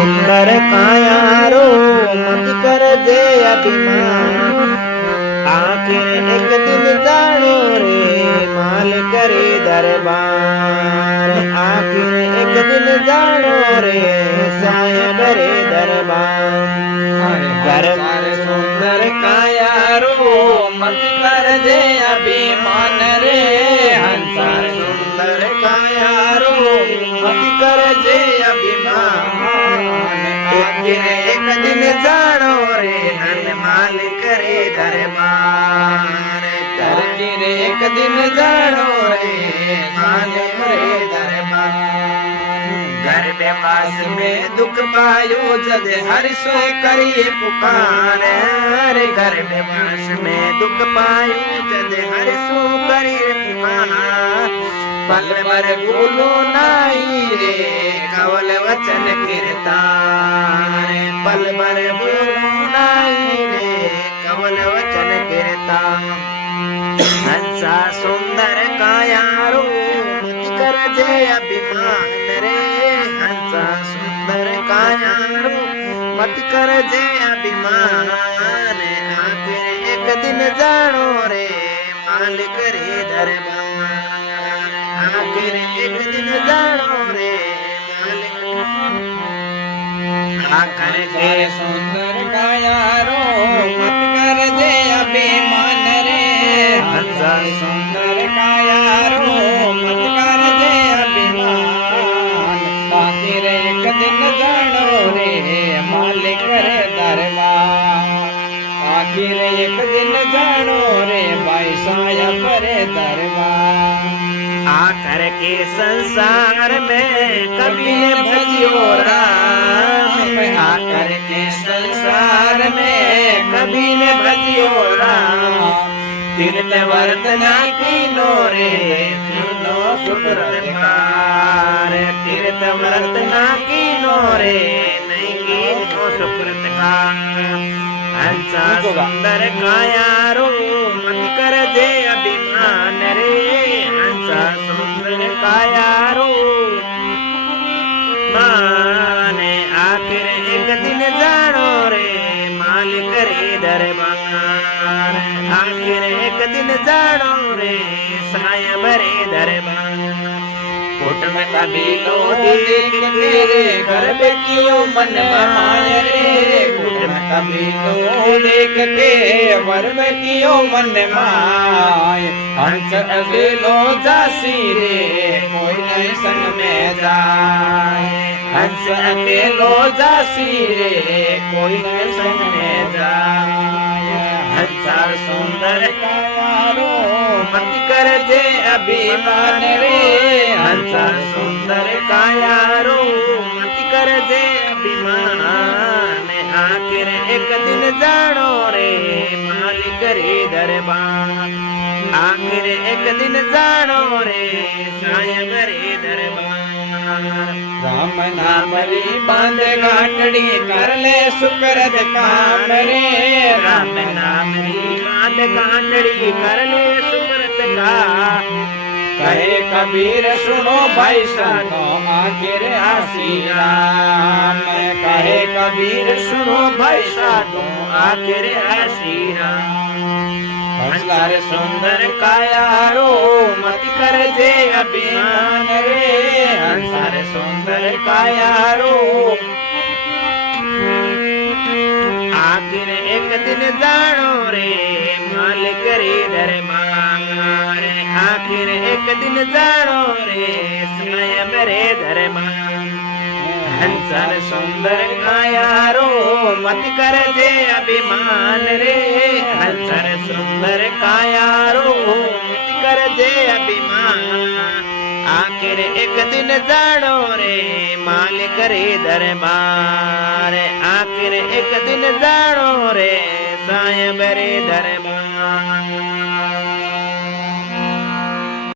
सुंदर कायारो मत कर जे अभिमान आखिर एक दिन जानो रे माल करे दरबार आखिर एक दिन जानो रे साहेब रे दरबार दरबार सुंदर कायारो मत कर जे अभिमान रे हंसार सुंदर कायारो मत कर जे अभिमान एक दिन जानो रे धन माल करे दरबार एक दिन जानो रे माल करे दरबार घर में पास में दुख पायो जद हर सो करिए पुकार रे घर में पास में दुख पायो जद हर सो करिए पुकार पल भर बोलो नाई रे कवल वचन कीर्तान पल भर बोलो नाई रे कवल वचन कीर्तान हंसा सुंदर कायारो मत कर जे अभिमान रे हंसा सुंदर कायारो मत कर जे अभिमान आखिर एक दिन जानो रे माल करे दरबार आखिर एक दिन जानो रे आखिर के सुंदर कायारो मत कर जे अभिमान रे हंसा सुंदर कायारो मत कर जे अभिमान आखिर एक दिन जानो रे माल करे दरबार आखिर एक दिन जानो रे भाई साहब रे दरबार आकर के संसार में कभी न भजियो राम आकर के संसार में कभी न भजियो राम तीर्थ वर्तना तीनों रे तीनों सुकृतकार तीर्थ वर्तना तीनों रे नहीं कीनो सुकृतकार हंसा सुंदर कायारो मत कर जे अभिमान रे हंसा सुंदर कायारो माने आखिर एक दिन जानो रे माल करे दरबार आखिर एक दिन जानो रे सायब रे दरबार कोट में कबीलो देख के घर पे क्यों मन माय रे कोट में कबीलो देख के वर में क्यों मन माय हंस अकेलो जासी रे कोई नहीं संग में जाए हंस अकेलो जासी रे कोई नहीं संग में जाए हंसा सुंदर कायारो मत कर जे अभिमान रे हंसा सुंदर कायारो मत कर जे अभिमान आखिर एक दिन जानो रे माल करे दरबार आखिर एक दिन जानो रे सायब रे दरबार राम नाम री बांध गाठड़ी कर ले सुकृत काम रे राम नाम री बांध गाठड़ी कर ले सुकृत का कहे कबीर सुनो भाई साधो आखिर आसी राम कहे कबीर सुनो भाई साधो आखिर आसी राम हंसार सुंदर कायारो मत कर जे अभिमान रे हंसार सुंदर कायारो आखिर एक दिन जानो रे माल करे दरबार आखिर एक दिन जानो रे सायब रे दरबार हंसर सुंदर कायारो मत कर जे अभिमान रे हंसर सुंदर कायारो मत कर जे अभिमान आखिर एक दिन जानो रे माल करे दरबार आखिर एक दिन जानो रे सायब रे दरबार